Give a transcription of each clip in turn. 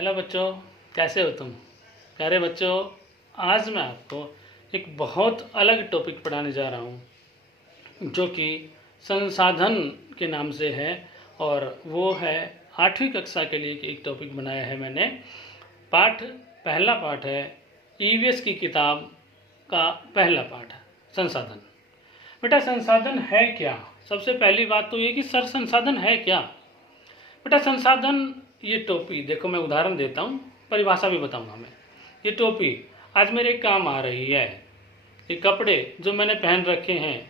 Hello बच्चों, कैसे हो तुम प्यारे बच्चों। आज मैं आपको एक बहुत अलग टॉपिक पढ़ाने जा रहा हूँ जो कि संसाधन के नाम से है, और वो है 8वीं कक्षा के लिए एक टॉपिक बनाया है मैंने। पहला पाठ है ईवीएस की किताब का पहला पाठ है संसाधन। बेटा संसाधन है क्या? सबसे पहली बात तो ये कि सर संसाधन है क्या। बेटा संसाधन, ये टोपी देखो, मैं उदाहरण देता हूँ, परिभाषा भी बताऊंगा मैं। ये टोपी आज मेरे काम आ रही है। ये कपड़े जो मैंने पहन रखे हैं,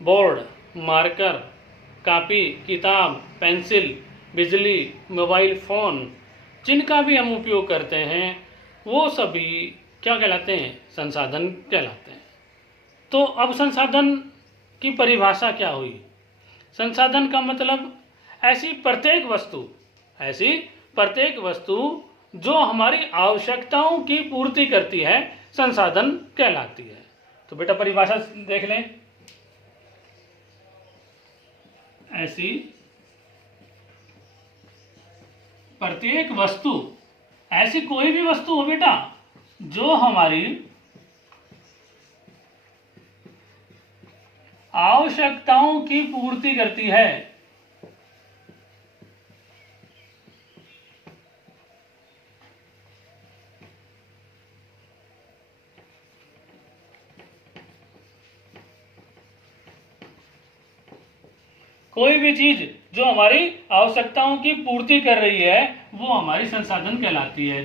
बोर्ड, मार्कर, कापी, किताब, पेंसिल, बिजली, मोबाइल फ़ोन, जिनका भी हम उपयोग करते हैं वो सभी क्या कहलाते हैं? संसाधन कहलाते हैं। तो अब संसाधन की परिभाषा क्या हुई? संसाधन का मतलब ऐसी प्रत्येक वस्तु जो हमारी आवश्यकताओं की पूर्ति करती है संसाधन कहलाती है। तो बेटा परिभाषा देख लें। ऐसी प्रत्येक वस्तु, ऐसी कोई भी वस्तु हो बेटा जो हमारी आवश्यकताओं की पूर्ति करती है। कोई भी चीज जो हमारी आवश्यकताओं की पूर्ति कर रही है वो हमारी संसाधन कहलाती है।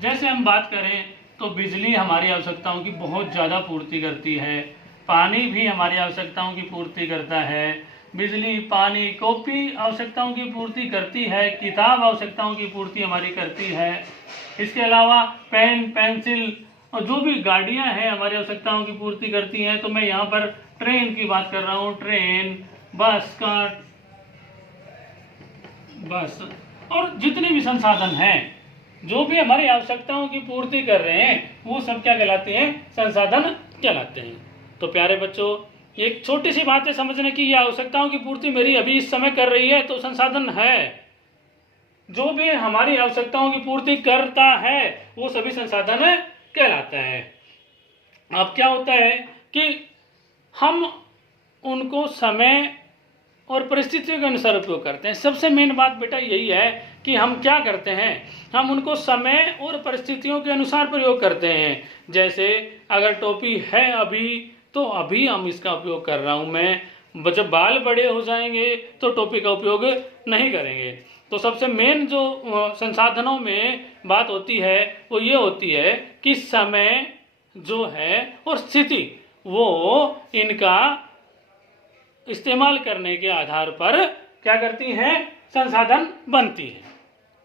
जैसे हम बात करें तो बिजली हमारी आवश्यकताओं की बहुत ज़्यादा पूर्ति करती है, पानी भी हमारी आवश्यकताओं की पूर्ति करता है। बिजली, पानी, कॉपी आवश्यकताओं की पूर्ति करती है, किताब आवश्यकताओं की पूर्ति हमारी करती है। इसके अलावा पेन, पेंसिल और जो भी गाड़ियां हैं हमारी आवश्यकताओं की पूर्ति करती हैं। तो मैं यहाँ पर ट्रेन की बात कर रहा हूँ, ट्रेन, बस और जितने भी संसाधन हैं जो भी हमारी आवश्यकताओं की पूर्ति कर रहे हैं वो सब क्या कहलाते हैं? संसाधन कहलाते हैं। तो प्यारे बच्चों, एक छोटी सी बात है समझने की, ये आवश्यकताओं की पूर्ति मेरी अभी इस समय कर रही है तो संसाधन है। जो भी हमारी आवश्यकताओं की पूर्ति करता है वो सभी संसाधन कहलाता है। अब क्या होता है कि हम उनको समय और परिस्थितियों के अनुसार उपयोग करते हैं। सबसे मेन बात बेटा यही है कि हम क्या करते हैं, हम उनको समय और परिस्थितियों के अनुसार प्रयोग करते हैं। जैसे अगर टोपी है अभी तो अभी हम इसका उपयोग कर रहा हूँ मैं, जब बाल बड़े हो जाएंगे तो टोपी का उपयोग नहीं करेंगे। तो सबसे मेन जो संसाधनों में बात होती है वो ये होती है कि समय जो है और स्थिति, वो इनका इस्तेमाल करने के आधार पर क्या करती हैं? संसाधन बनती है।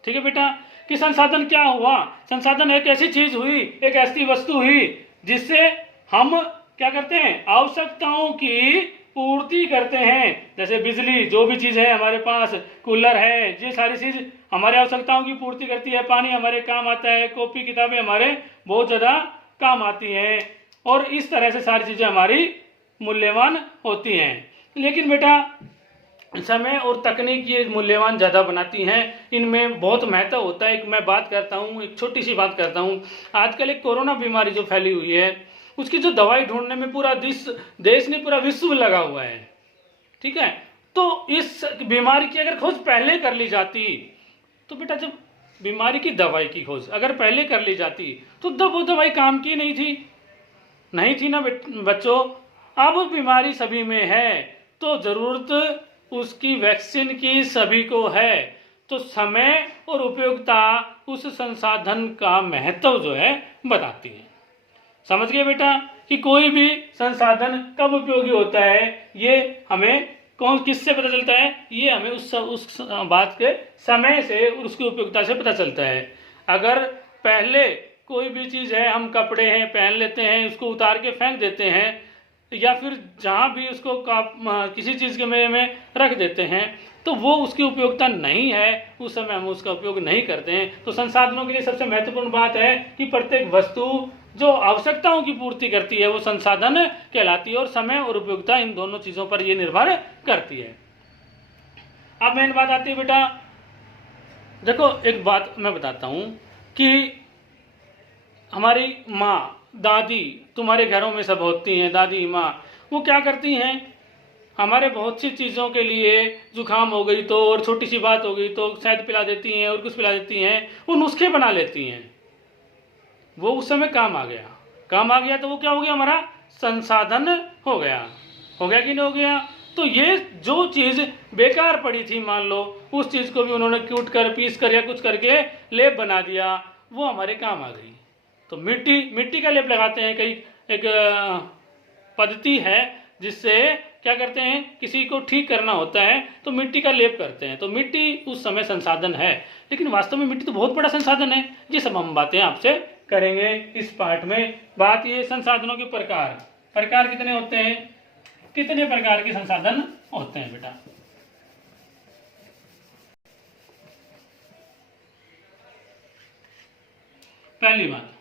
ठीक है बेटा, कि संसाधन क्या हुआ? संसाधन एक ऐसी चीज हुई, एक ऐसी वस्तु हुई जिससे हम क्या करते हैं? आवश्यकताओं की पूर्ति करते हैं। जैसे बिजली, जो भी चीज है हमारे पास, कूलर है, ये सारी चीज हमारे आवश्यकताओं की पूर्ति करती है। पानी हमारे काम आता है, कॉपी किताबें हमारे बहुत ज्यादा काम आती हैं, और इस तरह से सारी चीजें हमारी मूल्यवान होती हैं। लेकिन बेटा समय और तकनीक ये मूल्यवान ज़्यादा बनाती हैं, इनमें बहुत महत्व होता है। मैं बात करता हूँ, एक छोटी सी बात करता हूँ। आजकल एक कोरोना बीमारी जो फैली हुई है उसकी जो दवाई ढूंढने में पूरा देश नहीं, पूरा विश्व लगा हुआ है। ठीक है, तो इस बीमारी की अगर खोज पहले कर ली जाती तो बेटा, जब बीमारी की दवाई की खोज अगर पहले कर ली जाती तो वो दवाई काम की नहीं थी ना बच्चों। अब बीमारी सभी में है तो जरूरत उसकी वैक्सीन की सभी को है। तो समय और उपयोगिता उस संसाधन का महत्व जो है बताती है। समझ गए बेटा कि कोई भी संसाधन कब उपयोगी होता है, ये हमें किससे पता चलता है? ये हमें उस बात के समय से और उसकी उपयोगिता से पता चलता है। अगर पहले कोई भी चीज़ है, हम कपड़े हैं पहन लेते हैं, उसको उतार के फेंक देते हैं, या फिर जहाँ भी उसको किसी चीज़ के में रख देते हैं, तो वो उसकी उपयोगिता नहीं है, उस समय हम उसका उपयोग नहीं करते हैं। तो संसाधनों के लिए सबसे महत्वपूर्ण बात है कि प्रत्येक वस्तु जो आवश्यकताओं की पूर्ति करती है वो संसाधन कहलाती है, और समय और उपयोगिता इन दोनों चीज़ों पर ये निर्भर करती है। अब मेन बात आती है बेटा देखो एक बात मैं बताता हूँ कि हमारी माँ, दादी, तुम्हारे घरों में सब होती हैं, दादी माँ, वो क्या करती हैं, हमारे बहुत सी चीज़ों के लिए, जुकाम हो गई तो और छोटी सी बात हो गई तो शहद पिला देती हैं और कुछ पिला देती हैं, वो नुस्खे बना लेती हैं। वो उस समय काम आ गया, काम आ गया तो वो क्या हो गया, हमारा संसाधन हो गया कि नहीं हो गया। तो ये जो चीज़ बेकार पड़ी थी, मान लो उस चीज़ को भी उन्होंने कूट कर, पीस कर या कुछ करके लेप बना दिया, वो हमारे काम आ गई। तो मिट्टी का लेप लगाते हैं, कई एक पद्धति है जिससे क्या करते हैं, किसी को ठीक करना होता है तो मिट्टी का लेप करते हैं। तो मिट्टी उस समय संसाधन है, लेकिन वास्तव में मिट्टी तो बहुत बड़ा संसाधन है। ये सब हम बातें आपसे करेंगे इस पाठ में। बात ये संसाधनों के प्रकार कितने होते हैं, कितने प्रकार के संसाधन होते हैं बेटा। पहली बात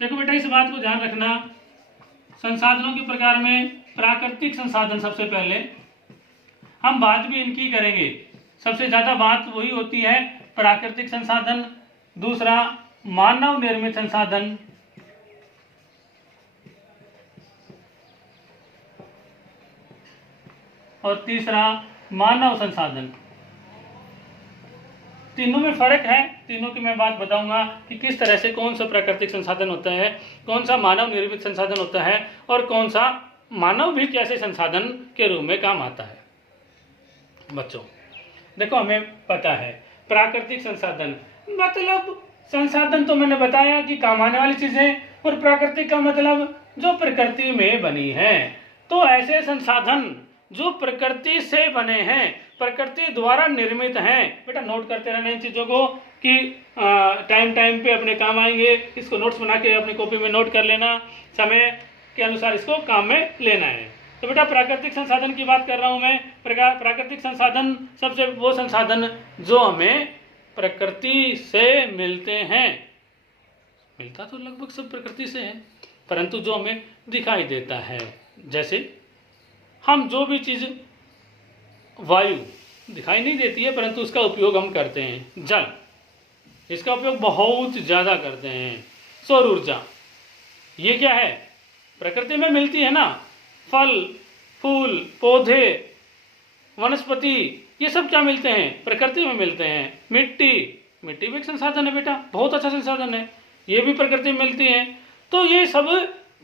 देखो बेटा, इस बात को ध्यान रखना, संसाधनों के प्रकार में प्राकृतिक संसाधन सबसे पहले, हम बात भी इनकी करेंगे। सबसे ज्यादा बात वही होती है प्राकृतिक संसाधन, दूसरा मानव निर्मित संसाधन, और तीसरा मानव संसाधन। तीनों में फर्क है, तीनों की मैं बात बताऊंगा कि किस तरह से कौन सा प्राकृतिक संसाधन होता है, कौन सा मानव निर्मित संसाधन होता है, और कौन सा मानव भी कैसे संसाधन के रूप में काम आता है। बच्चों देखो, हमें पता है प्राकृतिक संसाधन मतलब, संसाधन तो मैंने बताया कि काम आने वाली चीजें, और प्राकृतिक का मतलब जो प्रकृति में बनी है। तो ऐसे संसाधन जो प्रकृति से बने हैं, प्रकृति द्वारा निर्मित हैं, बेटा नोट करते रहना इन चीजों को कि टाइम पे अपने काम आएंगे। इसको नोट्स बना के अपनी कॉपी में नोट कर लेना, समय के अनुसार इसको काम में लेना है। तो बेटा प्राकृतिक संसाधन की बात कर रहा हूं मैं। प्राकृतिक संसाधन सबसे वो संसाधन जो हमें प्रकृति से मिलते हैं, मिलता तो लगभग सब प्रकृति से है, परंतु जो हमें दिखाई देता है, जैसे हम जो भी चीज, वायु दिखाई नहीं देती है परंतु उसका उपयोग हम करते हैं, जल इसका उपयोग बहुत ज्यादा करते हैं, सौर ऊर्जा ये क्या है, प्रकृति में मिलती है ना, फल फूल पौधे वनस्पति ये सब क्या मिलते हैं, प्रकृति में मिलते हैं। मिट्टी भी एक संसाधन है बेटा, बहुत अच्छा संसाधन है, ये भी प्रकृति में मिलती है। तो ये सब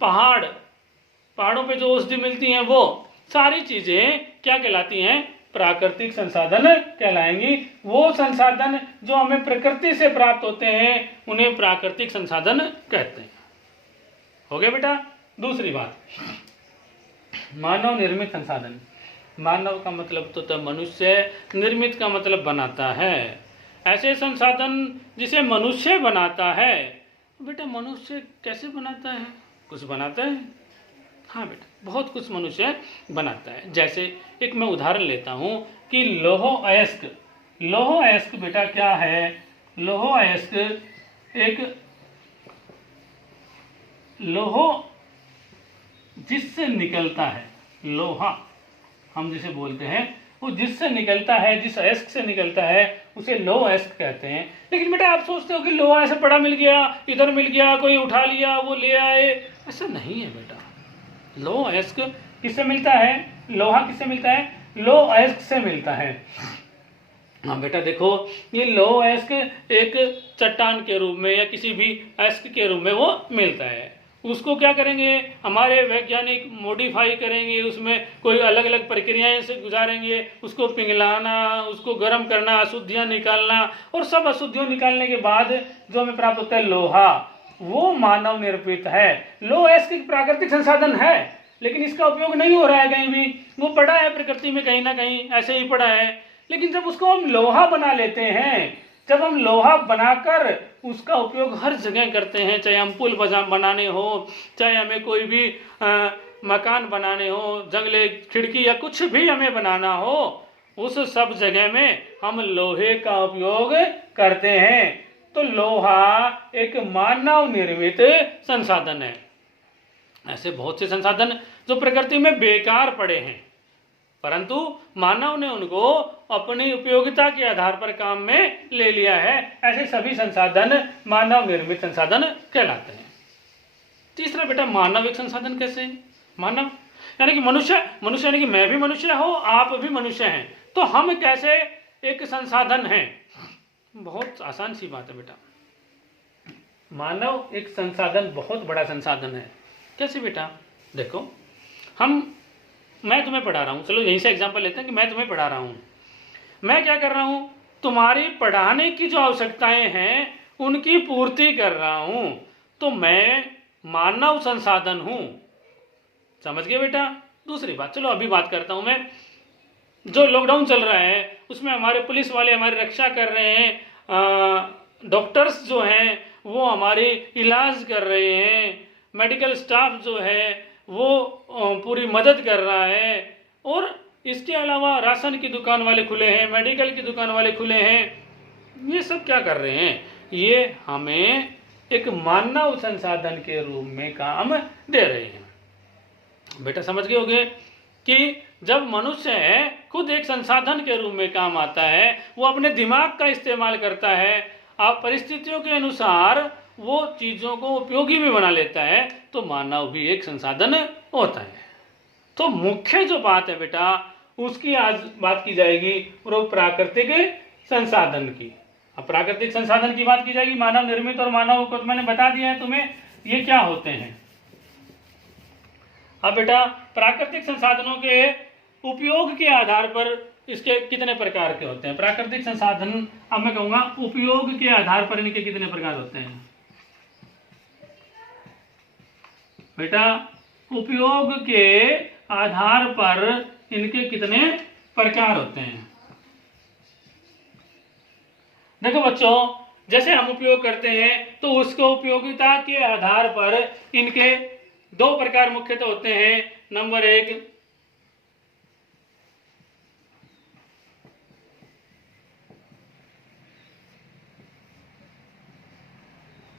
पहाड़ों पे जो औषधि मिलती हैं, वो सारी चीजें क्या कहलाती हैं, प्राकृतिक संसाधन कहलाएंगी। वो संसाधन जो हमें प्रकृति से प्राप्त होते हैं उन्हें प्राकृतिक संसाधन कहते हैं। हो गया बेटा। दूसरी बात, मानव निर्मित संसाधन। मानव का मतलब तो मनुष्य, निर्मित का मतलब बनाता है। ऐसे संसाधन जिसे मनुष्य बनाता है। बेटा मनुष्य कैसे बनाता है, कुछ बनाता है, हाँ बेटा बहुत कुछ मनुष्य बनाता है। जैसे एक मैं उदाहरण लेता हूं कि लौह अयस्क बेटा क्या है, लौह अयस्क एक लौह जिससे निकलता है, लोहा हम जिसे बोलते हैं, वो जिससे निकलता है, जिस अयस्क से निकलता है उसे लौह अयस्क कहते हैं। लेकिन बेटा आप सोचते हो कि लोहा ऐसे पड़ा मिल गया, इधर मिल गया, कोई उठा लिया वो ले आए, ऐसा नहीं है बेटा। लौह अयस्क किससे मिलता है, लोहा किससे मिलता है, लौह अयस्क से मिलता है। हाँ बेटा देखो, ये लौह अयस्क एक चट्टान के रूप में या किसी भी अयस्क के रूप में वो मिलता है। उसको क्या करेंगे हमारे वैज्ञानिक, मॉडिफाई करेंगे, उसमें कोई अलग अलग प्रक्रियाएं से गुजारेंगे, उसको पिघलाना, उसको गर्म करना, अशुद्धियां निकालना, और सब अशुद्धियों निकालने के बाद जो हमें प्राप्त होता है लोहा, वो मानव निर्मित है। लोह अयस्क एक प्राकृतिक संसाधन है, लेकिन इसका उपयोग नहीं हो रहा है कहीं भी, वो पड़ा है प्रकृति में कहीं ना कहीं ऐसे ही पड़ा है। लेकिन जब उसको हम लोहा बना लेते हैं, जब हम लोहा बनाकर उसका उपयोग हर जगह करते हैं, चाहे हम पुल बनाने हो, चाहे हमें कोई भी मकान बनाने हो, जंगले खिड़की या कुछ भी हमें बनाना हो, उस सब जगह में हम लोहे का उपयोग करते हैं। तो लोहा एक मानव निर्मित संसाधन है। ऐसे बहुत से संसाधन जो प्रकृति में बेकार पड़े हैं, परंतु मानव ने उनको अपनी उपयोगिता के आधार पर काम में ले लिया है। ऐसे सभी संसाधन मानव निर्मित संसाधन कहलाते हैं। तीसरा बेटा, मानव एक संसाधन कैसे है? मानव यानी कि मनुष्य यानी कि मैं भी मनुष्य हूं, आप भी मनुष्य हैं, तो हम कैसे एक संसाधन हैं? बहुत आसान सी बात है बेटा। मानव एक संसाधन, बहुत बड़ा संसाधन है। कैसे बेटा? देखो, मैं तुम्हें पढ़ा रहा हूं, चलो यहीं से एग्जांपल लेते हैं कि मैं तुम्हें पढ़ा रहा हूं। मैं क्या कर रहा हूं? तुम्हारी पढ़ाने की जो आवश्यकताएं हैं उनकी पूर्ति कर रहा हूं, तो मैं मानव संसाधन हूं। समझ गए बेटा? दूसरी बात, चलो अभी बात करता हूं मैं। जो लॉकडाउन चल रहा है उसमें हमारे पुलिस वाले हमारी रक्षा कर रहे हैं, डॉक्टर्स जो हैं वो हमारी इलाज कर रहे हैं, मेडिकल स्टाफ जो है वो पूरी मदद कर रहा है, और इसके अलावा राशन की दुकान वाले खुले हैं, मेडिकल की दुकान वाले खुले हैं। ये सब क्या कर रहे हैं? ये हमें एक मानव संसाधन के रूप में काम दे रहे हैं। बेटा समझ गए होंगे कि जब मनुष्य है खुद एक संसाधन के रूप में काम आता है, वो अपने दिमाग का इस्तेमाल करता है, आप परिस्थितियों के अनुसार वो चीज़ों को उपयोगी भी बना लेता है, तो मानव भी एक संसाधन होता है। तो मुख्य जो बात है बेटा, उसकी आज बात की जाएगी, वो प्राकृतिक संसाधन की। अब प्राकृतिक संसाधन की बात की जाएगी, मानव निर्मित और मानव को तो मैंने बता दिया है तुम्हें ये क्या होते हैं। अब बेटा, प्राकृतिक संसाधनों के उपयोग के आधार पर इसके कितने प्रकार के होते हैं? प्राकृतिक संसाधन, अब मैं कहूंगा उपयोग के आधार पर इनके कितने प्रकार होते हैं? बेटा, उपयोग के आधार पर इनके कितने प्रकार होते हैं? देखो बच्चों, जैसे हम उपयोग करते हैं तो उसको उपयोगिता के आधार पर इनके दो प्रकार मुख्यतः होते हैं। नंबर एक,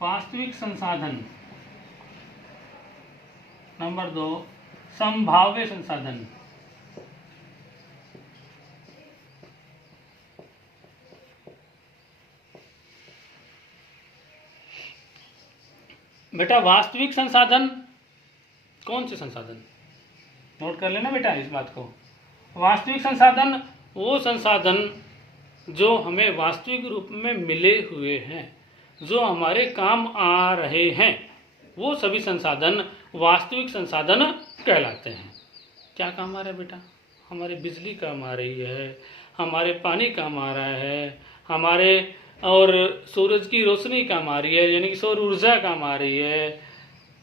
वास्तविक संसाधन। नंबर दो, संभाव्य संसाधन। बेटा, वास्तविक संसाधन कौन से संसाधन? नोट कर लेना बेटा इस बात को। वास्तविक संसाधन वो संसाधन जो हमें वास्तविक रूप में मिले हुए हैं, जो हमारे काम आ रहे हैं, वो सभी संसाधन वास्तविक संसाधन कहलाते हैं। क्या काम आ रहा है बेटा? हमारे बिजली काम आ रही है, हमारे पानी काम आ रहा है, हमारे और सूरज की रोशनी काम आ रही है, यानी कि सौर ऊर्जा काम आ रही है,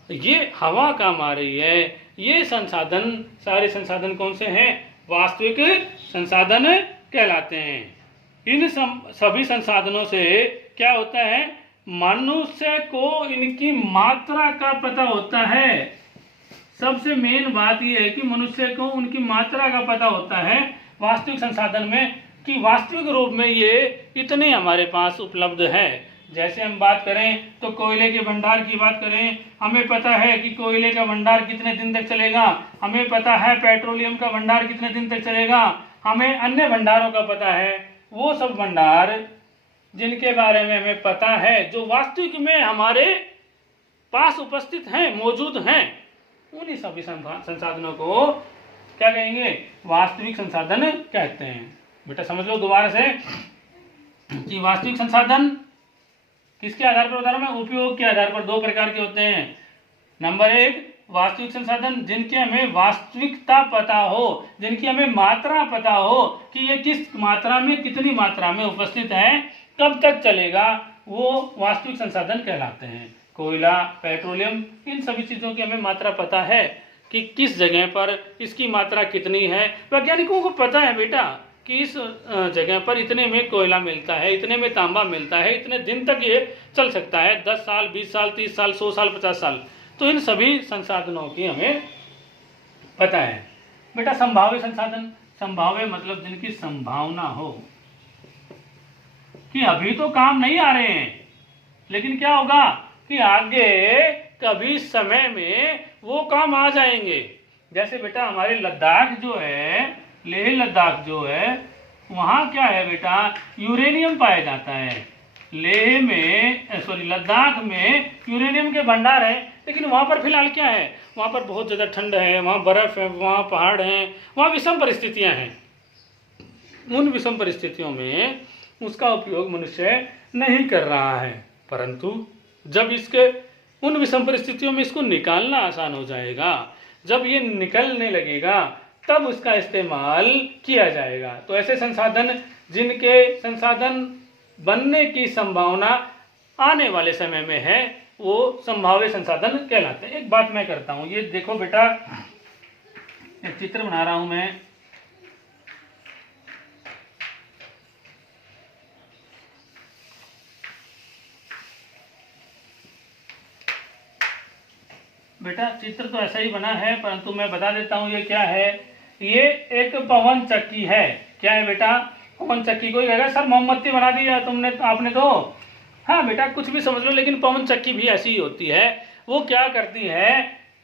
ये हवा काम आ रही है। ये संसाधन, सारे संसाधन कौन से हैं? वास्तविक संसाधन कहलाते हैं। इन सभी संसाधनों से क्या होता है? मनुष्य को इनकी मात्रा का पता होता है। सबसे मेन बात यह है कि मनुष्य को उनकी मात्रा का पता होता है वास्तविक संसाधन में, कि वास्तविक रूप में ये इतने हमारे पास उपलब्ध है। जैसे हम बात करें तो कोयले के भंडार की बात करें, हमें पता है कि कोयले का भंडार कितने दिन तक चलेगा, हमें पता है पेट्रोलियम का भंडार कितने दिन तक चलेगा, हमें अन्य भंडारों का पता है। वो सब भंडार जिनके बारे में हमें पता है, जो वास्तविक में हमारे पास उपस्थित हैं, मौजूद हैं, उन्हीं सभी संसाधनों को क्या कहेंगे? वास्तविक संसाधन कहते हैं। बेटा समझ लो दोबारा से कि वास्तविक संसाधन किसके आधार पर बता रहा हूं मैं? उपयोग के आधार पर। दो प्रकार के होते हैं। नंबर एक, वास्तविक संसाधन जिनके हमें वास्तविकता पता हो, जिनकी हमें मात्रा पता हो कि ये किस मात्रा में, कितनी मात्रा में उपस्थित है, कब तक चलेगा, वो वास्तविक संसाधन कहलाते हैं। कोयला, पेट्रोलियम, इन सभी चीज़ों की हमें मात्रा पता है कि किस जगह पर इसकी मात्रा कितनी है। वैज्ञानिकों को पता है बेटा कि इस जगह पर इतने में कोयला मिलता है, इतने में तांबा मिलता है, इतने दिन तक ये चल सकता है, 10 साल, 20 साल, 30 साल, 100 साल, 50 साल। तो इन सभी संसाधनों की हमें पता है। बेटा संभाव्य संसाधन, संभाव्य मतलब जिनकी संभावना हो कि अभी तो काम नहीं आ रहे हैं, लेकिन क्या होगा कि आगे कभी समय में वो काम आ जाएंगे। जैसे बेटा हमारे लद्दाख जो है, लेह लद्दाख जो है वहाँ क्या है बेटा, यूरेनियम पाया जाता है। लेह में सॉरी लद्दाख में यूरेनियम के भंडार है, लेकिन वहाँ पर फिलहाल क्या है, वहाँ पर बहुत ज़्यादा ठंड है, वहाँ बर्फ़ है, वहाँ पहाड़ हैं, वहाँ विषम परिस्थितियाँ हैं। उन विषम परिस्थितियों में उसका उपयोग मनुष्य नहीं कर रहा है, परंतु जब इसके उन विषम परिस्थितियों में इसको निकालना आसान हो जाएगा, जब ये निकलने लगेगा तब उसका इस्तेमाल किया जाएगा। तो ऐसे संसाधन जिनके संसाधन बनने की संभावना आने वाले समय में है वो संभाव्य संसाधन कहलाते हैं। एक बात मैं करता हूँ, ये देखो बेटा, एक चित्र बना रहा हूँ मैं। बेटा चित्र तो ऐसा ही बना है, परंतु मैं बता देता हूँ ये क्या है। ये एक पवन चक्की है। क्या है बेटा, पवन चक्की। कोई कहेगा सर मोमबत्ती बना दी तुमने, आपने तो। हाँ बेटा कुछ भी समझ लो, लेकिन पवन चक्की भी ऐसी ही होती है। वो क्या करती है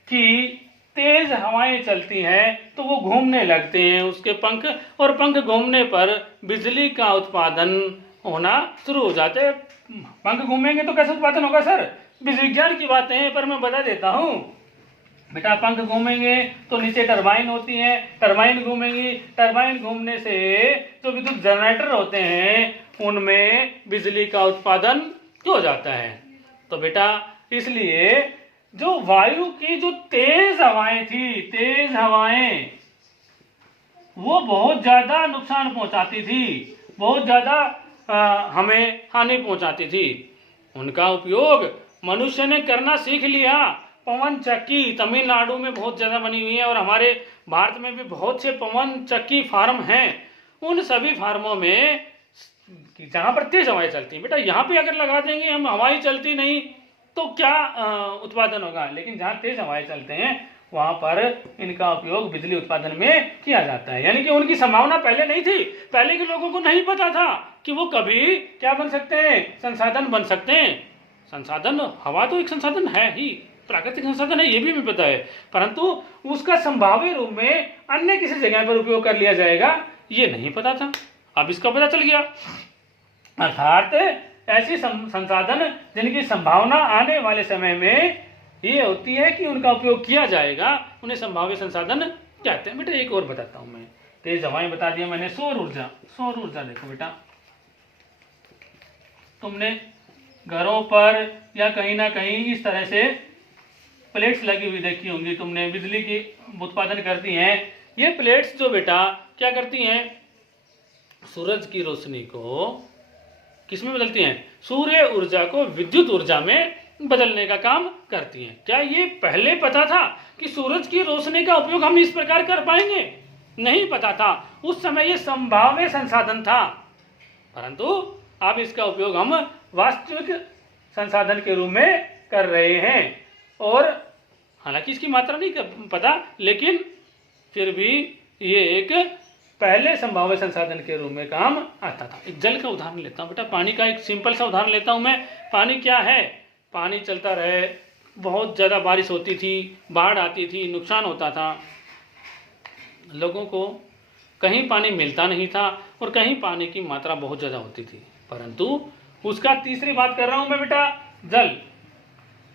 कि तेज हवाएं चलती हैं तो वो घूमने लगते हैं उसके पंख, और पंख घूमने पर बिजली का उत्पादन होना शुरू हो जाते हैं। पंख घूमेंगे तो कैसे उत्पादन होगा सर, विज्ञान की बातें हैं, पर मैं बता देता हूँ बेटा। पंख घूमेंगे तो नीचे टरबाइन होती है, टरबाइन घूमेंगी, टरबाइन घूमने से जो विद्युत जनरेटर होते हैं उनमें बिजली का उत्पादन हो जाता है। तो बेटा इसलिए जो वायु की जो तेज हवाएं थी, तेज हवाएं वो बहुत ज्यादा नुकसान पहुंचाती थी, बहुत ज्यादा हमें हानि पहुंचाती थी। उनका उपयोग मनुष्य ने करना सीख लिया। पवन चक्की तमिलनाडु में बहुत ज्यादा बनी हुई है, और हमारे भारत में भी बहुत से पवन चक्की फार्म हैं। उन सभी फार्मों में जहां पर तेज हवाएं चलती हैं, बेटा यहाँ पे अगर लगा देंगे हम, हवाएं चलती नहीं तो क्या उत्पादन होगा, लेकिन जहां तेज हवाएं चलते हैं वहां पर इनका उपयोग बिजली उत्पादन में किया जाता है। यानी कि उनकी संभावना पहले नहीं थी, पहले के लोगों को नहीं पता था कि वो कभी क्या बन सकते हैं, संसाधन बन सकते हैं। संसाधन, हवा तो एक संसाधन है ही, प्राकृतिक संसाधन है, ये भी हमें पता है, परंतु उसका संभाव्य रूप में अन्य किसी जगह पर उपयोग कर लिया जाएगा ये नहीं पता था। अब इसका पता चल गया। अर्थात ऐसी संसाधन जिनकी संभावना आने वाले समय में ये होती है कि उनका उपयोग किया जाएगा, उन्हें संभाव्य संसाधन कहते हैं। बेटा एक और बताता हूं मैं, तेज हवाएं बता दिया मैंने। सौर ऊर्जा, सौर ऊर्जा देखो बेटा, तुमने घरों पर या कहीं ना कहीं इस तरह से प्लेट्स लगी हुई देखी होंगी तुमने, बिजली की उत्पादन करती हैं। ये प्लेट्स जो बेटा क्या करती हैं, सूरज की रोशनी को किसमें बदलती हैं, सूर्य ऊर्जा को विद्युत ऊर्जा में बदलने का काम करती हैं। क्या ये पहले पता था कि सूरज की रोशनी का उपयोग हम इस प्रकार कर पाएंगे? नहीं पता था। उस समय ये संभाव्य संसाधन था, परंतु अब इसका उपयोग हम वास्तविक संसाधन के रूप में कर रहे हैं। और हालांकि इसकी मात्रा नहीं पता, लेकिन फिर भी ये एक पहले संभाव्य संसाधन के रूप में काम आता था। एक जल का उदाहरण लेता हूँ बेटा, पानी का एक सिंपल सा उदाहरण लेता हूँ मैं। पानी क्या है, पानी चलता रहे, बहुत ज़्यादा बारिश होती थी, बाढ़ आती थी, नुकसान होता था, लोगों को कहीं पानी मिलता नहीं था और कहीं पानी की मात्रा बहुत ज़्यादा होती थी। परंतु उसका तीसरी बात कर रहा हूँ मैं बेटा, जल,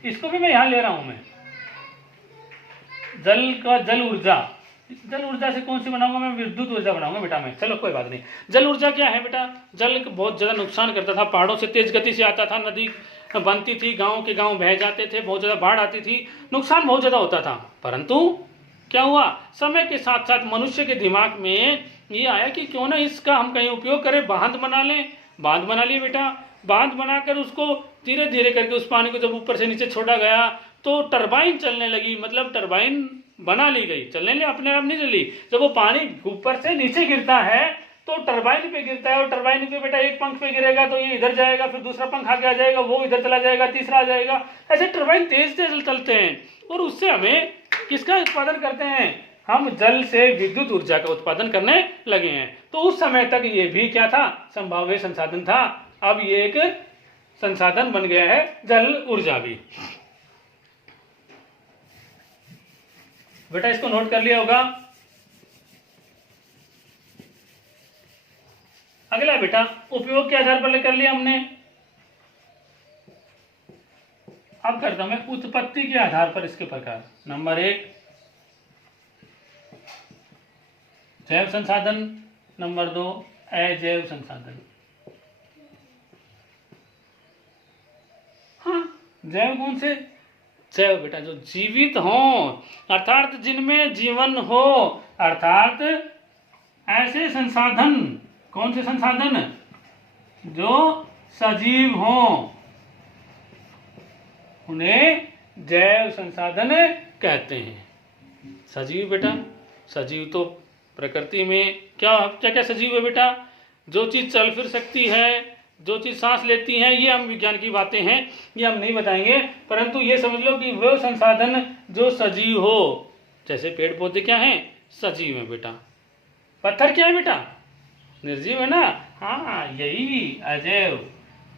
इसको भी मैं यहाँ ले रहा हूँ मैं। जल का, जल ऊर्जा, जल ऊर्जा से कौन सी बनाऊंगा मैं, विद्युत ऊर्जा बनाऊंगा बेटा मैं। चलो कोई बात नहीं। जल ऊर्जा क्या है बेटा, जल बहुत ज़्यादा नुकसान करता था, पहाड़ों से तेज गति से आता था, नदी बनती थी, गांव के गांव बह जाते थे, बहुत ज़्यादा बाढ़ आती थी, नुकसान बहुत ज़्यादा होता था। परंतु क्या हुआ, समय के साथ साथ मनुष्य के दिमाग में ये आया कि क्यों ना इसका हम कहीं उपयोग करें, बांध बना लें। बांध बना लिए बेटा, बांध बनाकर उसको धीरे धीरे करके उस पानी को जब ऊपर से नीचे छोड़ा गया तो टरबाइन चलने लगी, मतलब टरबाइन बना ली गई, चलने ले अपने आप नहीं चली। जब वो पानी ऊपर से नीचे गिरता है तो टरबाइन पे गिरता है, और टरबाइन पे बेटा एक पंख पे गिरेगा तो ये इधर जाएगा, फिर दूसरा पंख आगे आ जाएगा, वो इधर चला जाएगा, तीसरा आ जाएगा। ऐसे टरबाइन तेज तेज चलते हैं, और उससे हमें किसका उत्पादन करते हैं, हम जल से विद्युत ऊर्जा का उत्पादन करने लगे हैं। तो उस समय तक ये भी क्या था, संभाव्य संसाधन था। अब ये एक संसाधन बन गया है जल ऊर्जा भी। बेटा इसको नोट कर लिया होगा। अगला बेटा उपयोग के आधार पर कर लिया हमने। अब करता हूं मैं उत्पत्ति के आधार पर इसके प्रकार। नंबर 1 जैव संसाधन, नंबर 2 अजैव संसाधन। हाँ, जैव कौन से? जैव बेटा जो जीवित हो, अर्थात जिनमें जीवन हो, अर्थात ऐसे संसाधन। कौन से संसाधन? जो सजीव हो, उन्हें जैव संसाधन कहते हैं। सजीव बेटा, सजीव तो प्रकृति में क्या क्या सजीव है बेटा? जो चीज चल फिर सकती है, जो चीज सांस लेती है, ये हम विज्ञान की बातें हैं, ये हम नहीं बताएंगे, परंतु ये समझ लो कि वो संसाधन जो सजीव हो। जैसे पेड़ पौधे क्या हैं? सजीव है बेटा। पत्थर क्या है बेटा? निर्जीव है ना। हाँ, यही अजैव।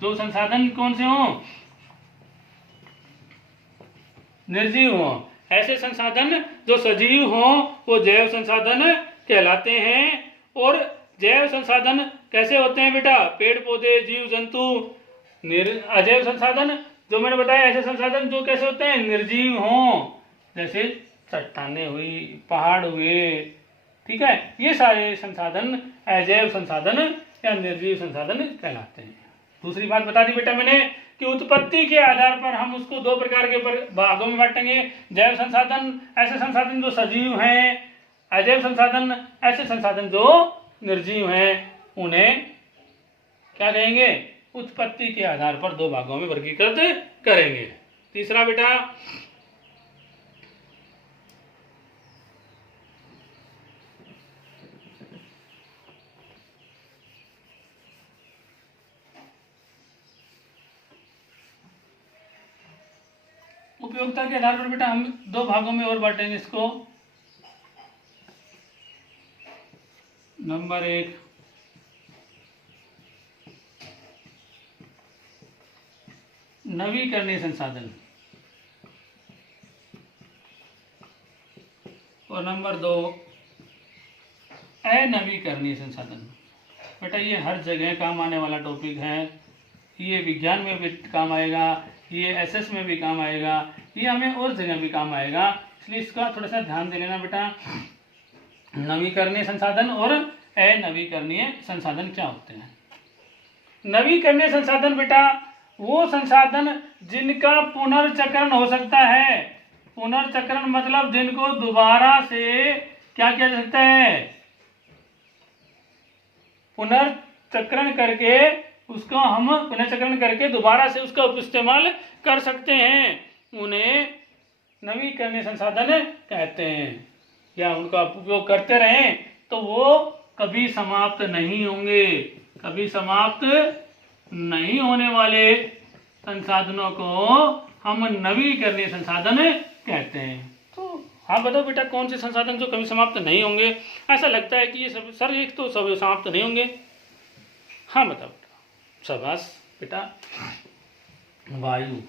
जो संसाधन कौन से हो? निर्जीव हो। ऐसे संसाधन जो सजीव हो वो जैव संसाधन कहलाते हैं। और जैव संसाधन कैसे होते हैं बेटा? पेड़ पौधे, जीव जंतु। अजैव संसाधन जो मैंने बताया, ऐसे संसाधन जो कैसे होते हैं? निर्जीव हो, जैसे चट्टानें हुई, पहाड़ हुए, ठीक है। ये सारे संसाधन अजैव संसाधन या निर्जीव संसाधन कहलाते हैं। दूसरी बात बता दी बेटा मैंने कि उत्पत्ति के आधार पर हम उसको दो प्रकार के भागों में बांटेंगे। जैव संसाधन ऐसे संसाधन जो सजीव हैं, अजैव संसाधन ऐसे संसाधन जो निर्जीव हैं। उन्हें क्या कहेंगे? उत्पत्ति के आधार पर दो भागों में वर्गीकृत करेंगे। तीसरा बेटा उपयोगिता के आधार पर बेटा हम दो भागों में और बांटेंगे इसको। नंबर 1 नवीकरणीय संसाधन और नंबर 2 अनवीकरणीय संसाधन। बेटा ये हर जगह काम आने वाला टॉपिक है। ये विज्ञान में भी काम आएगा, ये एसएस में भी काम आएगा, ये हमें और जगह भी काम आएगा, इसलिए इसका थोड़ा सा ध्यान दे लेना बेटा। नवीकरणीय संसाधन और अनवीकरणीय संसाधन क्या होते हैं? नवीकरणीय संसाधन बेटा वो संसाधन जिनका पुनर्चक्रण हो सकता है। पुनर्चक्रण मतलब जिनको दोबारा से क्या किया जा सकता है? पुनर्चक्रण करके उसको हम पुनर्चक्रण करके दोबारा से उसका इस्तेमाल कर सकते हैं। उन्हें नवीकरणीय संसाधन कहते हैं। या उनका उपयोग करते रहें तो वो कभी समाप्त नहीं होंगे। कभी समाप्त नहीं होने वाले संसाधनों को हम नवीकरणीय संसाधन कहते हैं। तो हाँ बताओ बेटा कौन से संसाधन जो कभी समाप्त नहीं होंगे? ऐसा लगता है कि ये सब सर एक तो सब समाप्त नहीं होंगे। हाँ बताओ बेटा। शाबाश बेटा। वायु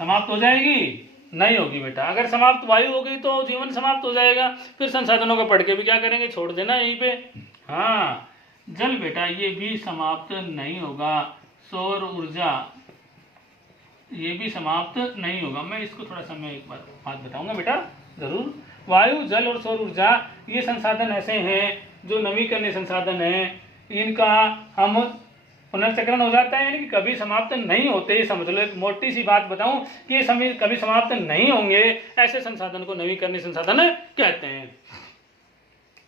समाप्त हो जाएगी? नहीं होगी बेटा। अगर समाप्त वायु हो गई तो जीवन समाप्त हो जाएगा। फिर संसाधनों को पढ़ के भी क्या करेंगे? छोड़ देना यहीं पे। हाँ जल बेटा ये भी समाप्त नहीं होगा। सौर ऊर्जा ये भी समाप्त नहीं होगा। मैं इसको थोड़ा सा मैं एक बात बताऊंगा बेटा जरूर। वायु, जल और सौर ऊर्जा ये संसाधन ऐसे हैं जो नवीकरणीय संसाधन हैं। इनका हम पुनर्चक्रण हो जाता है, यानी कि कभी समाप्त नहीं होते। ये समझ लो। एक मोटी सी बात बताऊं कि ये समय कभी समाप्त नहीं होंगे। ऐसे संसाधन को नवीकरणीय संसाधन कहते हैं।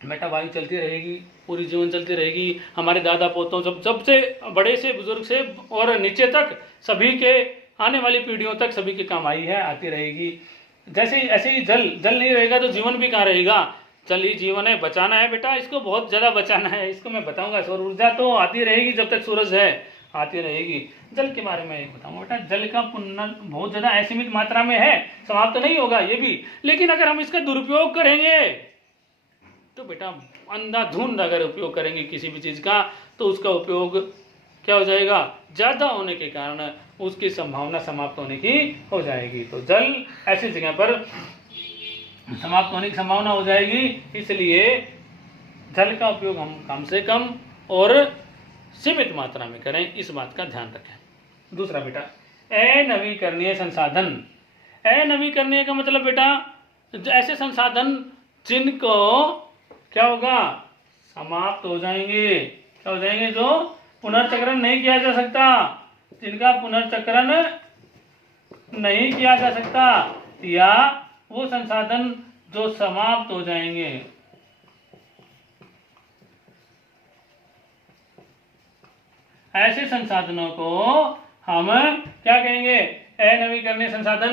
बेटा वायु चलती रहेगी, पूरी जीवन चलती रहेगी। हमारे दादा पोतों जब से बड़े से बुजुर्ग से और नीचे तक सभी के आने वाली पीढ़ियों तक सभी के काम आई है, आती रहेगी। जैसे ऐसे ही जल नहीं रहेगा तो जीवन भी कहाँ रहेगा? जल ही जीवन है। बचाना है बेटा, इसको बहुत ज़्यादा बचाना है। इसको मैं बताऊंगा। सौर ऊर्जा तो आती रहेगी जब तक सूरज है, आती रहेगी। जल के बारे में एक बताऊंगा बेटा। जल का बहुत ज़्यादा असीमित मात्रा में है, समाप्त नहीं होगा ये भी। लेकिन अगर हम इसका दुरुपयोग करेंगे तो बेटा अंधाधुंध अगर उपयोग करेंगे किसी भी चीज़ का तो उसका उपयोग क्या हो जाएगा? ज़्यादा होने के कारण उसकी संभावना समाप्त होने की हो जाएगी। तो जल ऐसी जगह पर समाप्त होने की संभावना हो जाएगी। इसलिए जल का उपयोग हम कम से कम और सीमित मात्रा में करें, इस बात का ध्यान रखें। दूसरा बेटा, अनवीकरणीय संसाधन। अनवीकरणीय का मतलब बेटा ऐसे संसाधन जिनको क्या होगा, समाप्त हो जाएंगे। क्या हो जाएंगे? जो पुनर्चक्रण नहीं किया जा सकता, जिनका पुनर्चक्रण नहीं किया जा सकता, या वो संसाधन जो समाप्त हो जाएंगे। ऐसे संसाधनों को हम क्या कहेंगे? अनवीकरणीय संसाधन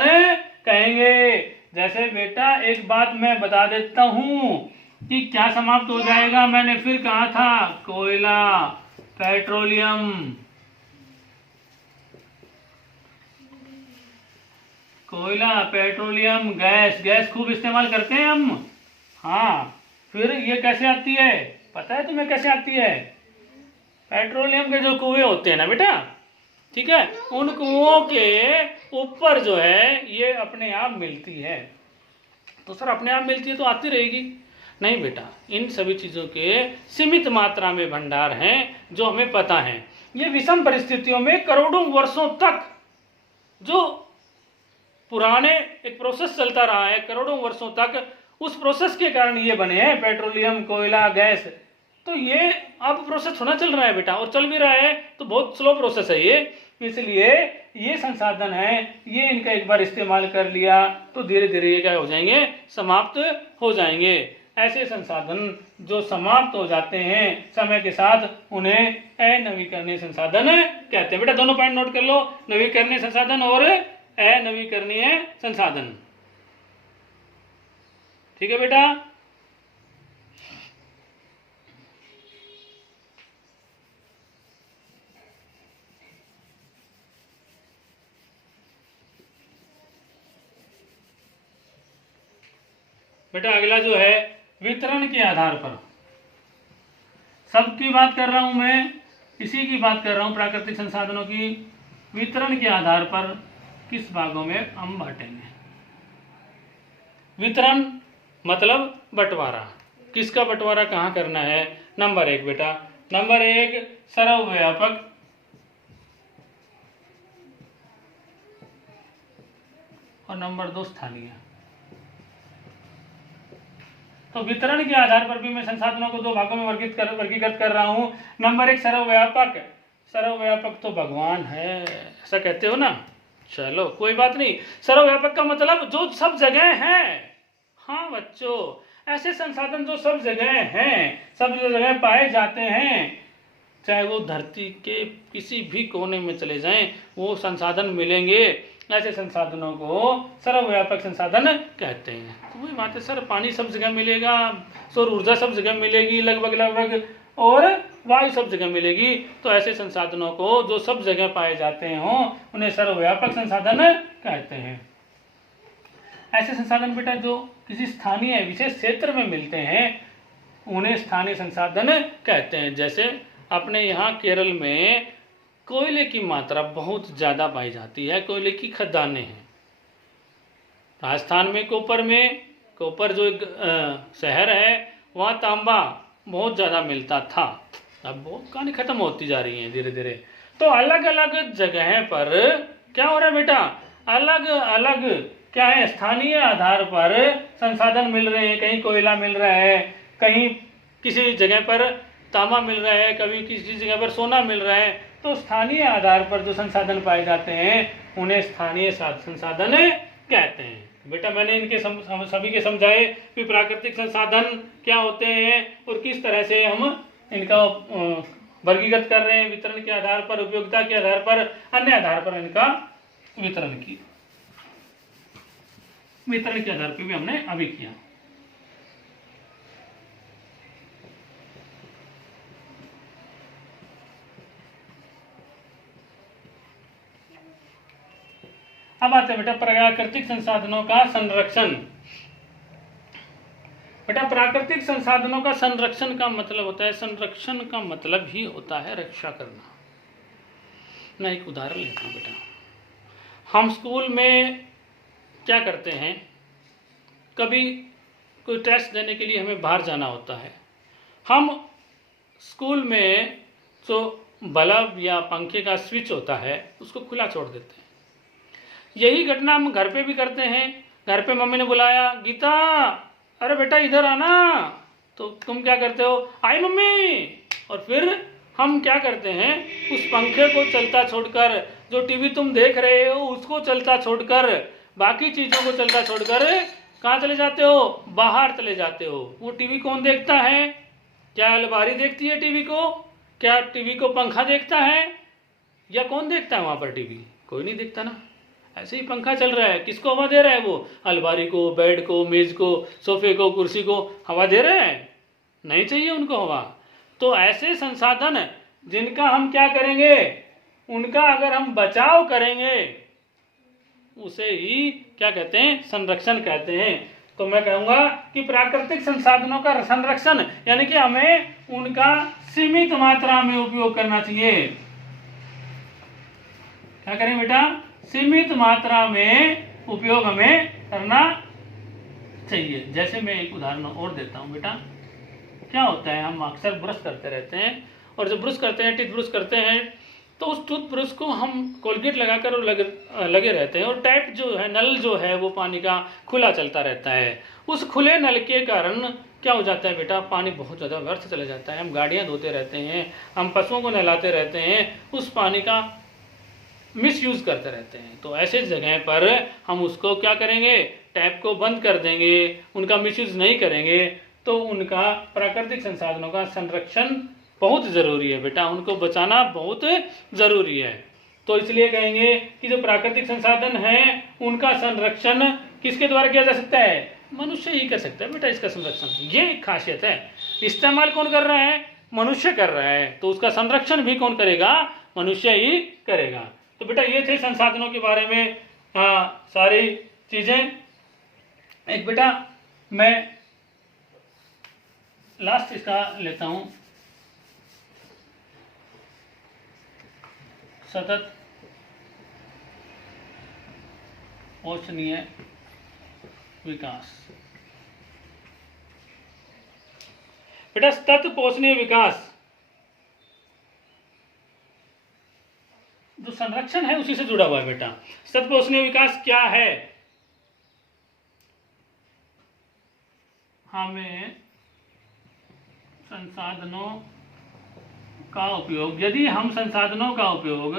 कहेंगे। जैसे बेटा एक बात मैं बता देता हूं कि क्या समाप्त हो जाएगा। मैंने फिर कहा था कोयला, पेट्रोलियम, कोयला, पेट्रोलियम, गैस। गैस खूब इस्तेमाल करते हैं हम। हाँ, फिर ये कैसे आती है पता है तुम्हें? कैसे आती है? पेट्रोलियम के जो कुएं होते हैं ना बेटा, ठीक है, उन कुओं के ऊपर जो है ये अपने आप मिलती है। तो सर अपने आप मिलती है तो आती रहेगी? नहीं बेटा, इन सभी चीज़ों के सीमित मात्रा में भंडार हैं जो हमें पता है। ये विषम परिस्थितियों में करोड़ों वर्षों तक जो पुराने एक प्रोसेस चलता रहा है, करोड़ों वर्षों तक, उस प्रोसेस के कारण ये बने हैं पेट्रोलियम, कोयला, गैस। तो ये अब प्रोसेस होना चल रहा है बेटा, और चल भी रहा है, तो बहुत स्लो प्रोसेस है ये। इसलिए ये संसाधन है, ये इनका एक बार इस्तेमाल कर लिया तो धीरे धीरे ये क्या हो जाएंगे? समाप्त हो जाएंगे। ऐसे संसाधन जो समाप्त हो जाते हैं समय के साथ, उन्हें अनवीकरणीय संसाधन कहते हैं। बेटा दोनों पॉइंट नोट कर लो, नवीकरणीय संसाधन और अनवीकरणीय संसाधन। ठीक है बेटा? बेटा अगला जो है वितरण के आधार पर, सबकी बात कर रहा हूं मैं, इसी की बात कर रहा हूं, प्राकृतिक संसाधनों की। वितरण के आधार पर किस भागों में हम बांटेंगे? वितरण मतलब बंटवारा। किसका बंटवारा कहाँ करना है? नंबर 1 बेटा, नंबर 1 सर्वव्यापक, और नंबर 2 स्थानीय। तो वितरण के आधार पर भी मैं संसाधनों को 2 भागों में वर्गीकृत कर रहा हूं। नंबर 1 सर्वव्यापक। सर्वव्यापक तो भगवान है, ऐसा कहते हो ना? चलो कोई बात नहीं। सर्वव्यापक का मतलब जो सब जगह है। हाँ बच्चों, ऐसे संसाधन जो सब जगह हैं, सब जगह पाए जाते हैं, चाहे वो धरती के किसी भी कोने में चले जाएं, वो संसाधन मिलेंगे। ऐसे संसाधनों को सर्वव्यापक संसाधन कहते हैं। तो वही बात है सर, पानी सब जगह मिलेगा, सौर ऊर्जा सब जगह मिलेगी लगभग, और वायु सब जगह मिलेगी। तो ऐसे संसाधनों को जो सब जगह पाए जाते हों, उन्हें सर्वव्यापक संसाधन कहते हैं। ऐसे संसाधन बेटा जो किसी स्थानीय विशेष क्षेत्र में मिलते हैं, उन्हें स्थानीय संसाधन कहते हैं। जैसे अपने यहाँ केरल में कोयले की मात्रा बहुत ज़्यादा पाई जाती है, कोयले की खदानें हैं। राजस्थान में कोपर जो एक शहर है, वहाँ तांबा बहुत ज़्यादा मिलता था। अब वो कहानी खत्म होती जा रही है धीरे धीरे। तो अलग अलग जगह पर क्या हो रहा है बेटा? अलग अलग क्या है, स्थानीय आधार पर संसाधन मिल रहे हैं। कहीं कोयला मिल रहा है, कहीं किसी जगह पर तांबा मिल रहा है, कभी किसी जगह पर सोना मिल रहा है। तो स्थानीय आधार पर जो संसाधन पाए जाते हैं, उन्हें स्थानीय संसाधन कहते हैं। बेटा मैंने इनके सभी के समझाए कि प्राकृतिक संसाधन क्या होते हैं और किस तरह से हम इनका वर्गीकृत कर रहे हैं, वितरण के आधार पर, उपयोगिता के आधार पर, अन्य आधार पर इनका वितरण के आधार पर भी हमने अभी किया। अब आते हैं बेटा प्राकृतिक संसाधनों का संरक्षण। बेटा प्राकृतिक संसाधनों का संरक्षण का मतलब होता है, संरक्षण का मतलब ही होता है रक्षा करना। मैं एक उदाहरण लेता हूँ बेटा। हम स्कूल में क्या करते हैं, कभी कोई टेस्ट देने के लिए हमें बाहर जाना होता है, हम स्कूल में जो बल्ब या पंखे का स्विच होता है उसको खुला छोड़ देते हैं। यही घटना हम घर पे भी करते हैं। घर पे मम्मी ने बुलाया, गीता अरे बेटा इधर आना, तो तुम क्या करते हो, आई मम्मी, और फिर हम क्या करते हैं, उस पंखे को चलता छोड़कर, जो टीवी तुम देख रहे हो उसको चलता छोड़कर, बाकी चीज़ों को चलता छोड़कर कहाँ चले जाते हो, बाहर चले जाते हो। वो टीवी कौन देखता है? क्या अलमारी देखती है टीवी को? क्या टीवी को पंखा देखता है? या कौन देखता है वहाँ पर टीवी? कोई नहीं देखता ना। ऐसे ही पंखा चल रहा है, किसको हवा दे रहा है? वो अलमारी को, बेड को, मेज को, सोफे को, कुर्सी को हवा दे रहे हैं? नहीं चाहिए उनको हवा। तो ऐसे संसाधन जिनका हम क्या करेंगे, उनका अगर हम बचाव करेंगे, उसे ही क्या कहते हैं, संरक्षण कहते हैं। तो मैं कहूँगा कि प्राकृतिक संसाधनों का संरक्षण यानी कि हमें उनका सीमित मात्रा में उपयोग करना चाहिए। क्या करें बेटा? सीमित मात्रा में उपयोग हमें करना चाहिए। जैसे मैं एक उदाहरण और देता हूँ बेटा। क्या होता है, हम अक्सर ब्रश करते रहते हैं, और जब ब्रश करते हैं, टीथ ब्रश करते हैं, तो उस टूथ ब्रश को हम कोलगेट लगाकर और लगे रहते हैं, और टैप जो है, नल जो है, वो पानी का खुला चलता रहता है। उस खुले नल के कारण क्या हो जाता है बेटा, पानी बहुत ज़्यादा व्यर्थ चला जाता है। हम गाड़ियाँ धोते रहते हैं, हम पशुओं को नहलाते रहते हैं, उस पानी का मिसयूज़ करते रहते हैं। तो ऐसे जगह पर हम उसको क्या करेंगे, टैप को बंद कर देंगे, उनका मिसयूज़ नहीं करेंगे, तो उनका प्राकृतिक संसाधनों का संरक्षण बहुत ज़रूरी है बेटा, उनको बचाना बहुत ज़रूरी है। तो इसलिए कहेंगे कि जो प्राकृतिक संसाधन हैं उनका संरक्षण किसके द्वारा किया जा सकता है? मनुष्य ही कर सकता है बेटा इसका संरक्षण। ये एक खासियत है। इस्तेमाल कौन कर रहा है? मनुष्य कर रहा है। तो उसका संरक्षण भी कौन करेगा? मनुष्य ही करेगा। तो बेटा ये थे संसाधनों के बारे में सारी चीज़ें। एक बेटा मैं लास्ट इसका लेता हूँ, सतत पोषणीय विकास। बेटा सतत पोषणीय विकास जो संरक्षण है उसी से जुड़ा हुआ है बेटा। सतत पोषणीय विकास क्या है? हमें संसाधनों का उपयोग, यदि हम संसाधनों का उपयोग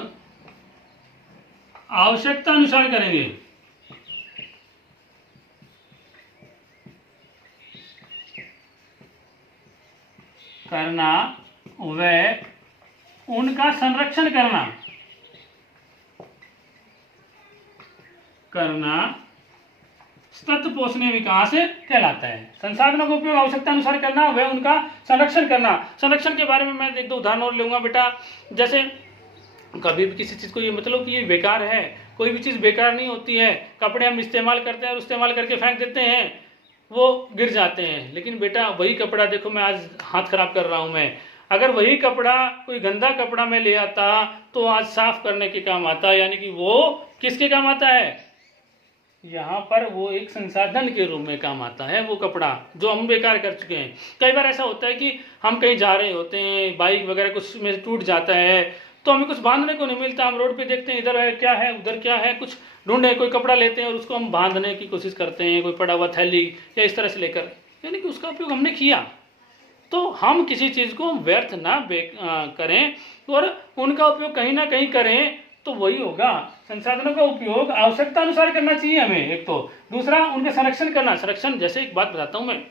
आवश्यकता अनुसार करेंगे, करना व उनका संरक्षण करना सतत पोषणीय विकास कहलाता है। संसाधनों का उपयोग आवश्यकता अनुसार करना व उनका संरक्षण करना। संरक्षण के बारे में मैं एक दो उदाहरण और लूंगा बेटा। जैसे कभी भी किसी चीज़ को ये मतलब कि ये बेकार है, कोई भी चीज़ बेकार नहीं होती है। कपड़े हम इस्तेमाल करते हैं और इस्तेमाल करके फेंक देते हैं, वो गिर जाते हैं। लेकिन बेटा वही कपड़ा देखो, मैं आज हाथ खराब कर रहा हूँ मैं, अगर वही कपड़ा कोई गंदा कपड़ा मैं ले आता तो आज साफ करने के काम आता, यानी कि वो किसके काम आता है? यहाँ पर वो एक संसाधन के रूप में काम आता है वो कपड़ा जो हम बेकार कर चुके हैं। कई बार ऐसा होता है कि हम कहीं जा रहे होते हैं, बाइक वगैरह कुछ में टूट जाता है, तो हमें कुछ बांधने को नहीं मिलता। हम रोड पे देखते हैं इधर है क्या है, उधर क्या है, कुछ ढूंढे, कोई कपड़ा लेते हैं और उसको हम बांधने की कोशिश करते हैं, कोई पड़ा हुआ थैली या इस तरह से लेकर, यानी कि उसका उपयोग हमने किया। तो हम किसी चीज़ को व्यर्थ ना करें और उनका उपयोग कहीं ना कहीं करें, तो वही होगा। संसाधनों का उपयोग आवश्यकता अनुसार करना चाहिए हमें, एक तो। दूसरा उनका संरक्षण करना। संरक्षण जैसे एक बात बताता हूँ मैं,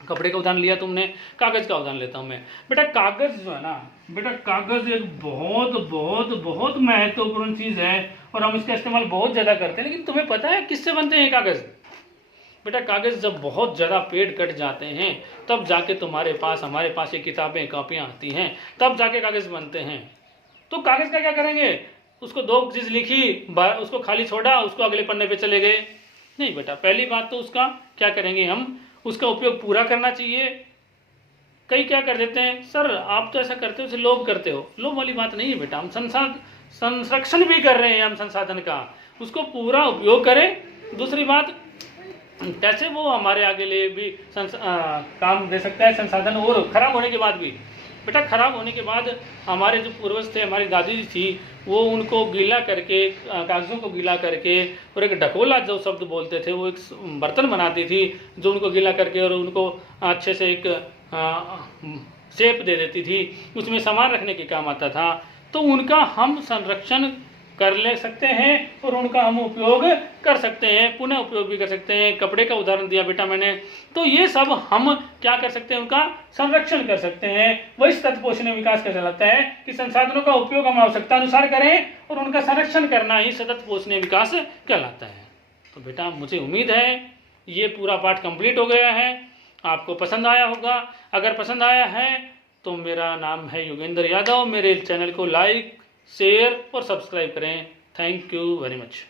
कपड़े का उदाहरण लिया तुमने, कागज का उदाहरण लेता हूँ मैं। बेटा कागज जो है ना बेटा, कागज एक बहुत बहुत बहुत महत्वपूर्ण चीज़ है और हम इसका इस्तेमाल बहुत ज़्यादा करते हैं। लेकिन तुम्हें पता है किससे बनते हैं कागज? बेटा कागज जब बहुत ज़्यादा पेड़ कट जाते हैं तब जाके तुम्हारे पास, हमारे पास ये किताबें कापियाँ आती हैं, तब जाके कागज बनते हैं। तो कागज का क्या करेंगे? उसको दो चीज़ लिखी, उसको खाली छोड़ा, उसको अगले पन्ने पे चले गए? नहीं बेटा, पहली बात तो उसका क्या करेंगे, हम उसका उपयोग पूरा करना चाहिए। कई क्या कर देते हैं, सर आप तो ऐसा करते हो, उसे लोभ करते हो। लोभ वाली बात नहीं है बेटा, हम संरक्षण भी कर रहे हैं, हम संसाधन का, उसको पूरा उपयोग करें। दूसरी बात, कैसे वो हमारे आगे लिए भी काम दे सकता है संसाधन, और खराब होने के बाद भी। बेटा खराब होने के बाद हमारे जो पूर्वज थे, हमारी दादी जी थी, वो उनको गीला करके, कागज़ों को गीला करके, और एक ढकोला जो शब्द बोलते थे, वो एक बर्तन बनाती थी जो उनको गीला करके और उनको अच्छे से एक शेप दे देती थी, उसमें सामान रखने के काम आता था। तो उनका हम संरक्षण कर ले सकते हैं और उनका हम उपयोग कर सकते हैं, पुनः उपयोग भी कर सकते हैं। कपड़े का उदाहरण दिया बेटा मैंने, तो ये सब हम क्या कर सकते हैं, उनका संरक्षण कर सकते हैं। वही सतत पोषणीय विकास कहलाता है कि संसाधनों का उपयोग हम आवश्यकता अनुसार करें और उनका संरक्षण करना ही सतत पोषणीय विकास कहलाता है। तो बेटा मुझे उम्मीद है ये पूरा पाठ कंप्लीट हो गया है, आपको पसंद आया होगा। अगर पसंद आया है तो मेरा नाम है योगेंद्र यादव, मेरे चैनल को लाइक, शेयर और सब्सक्राइब करें। Thank you very much.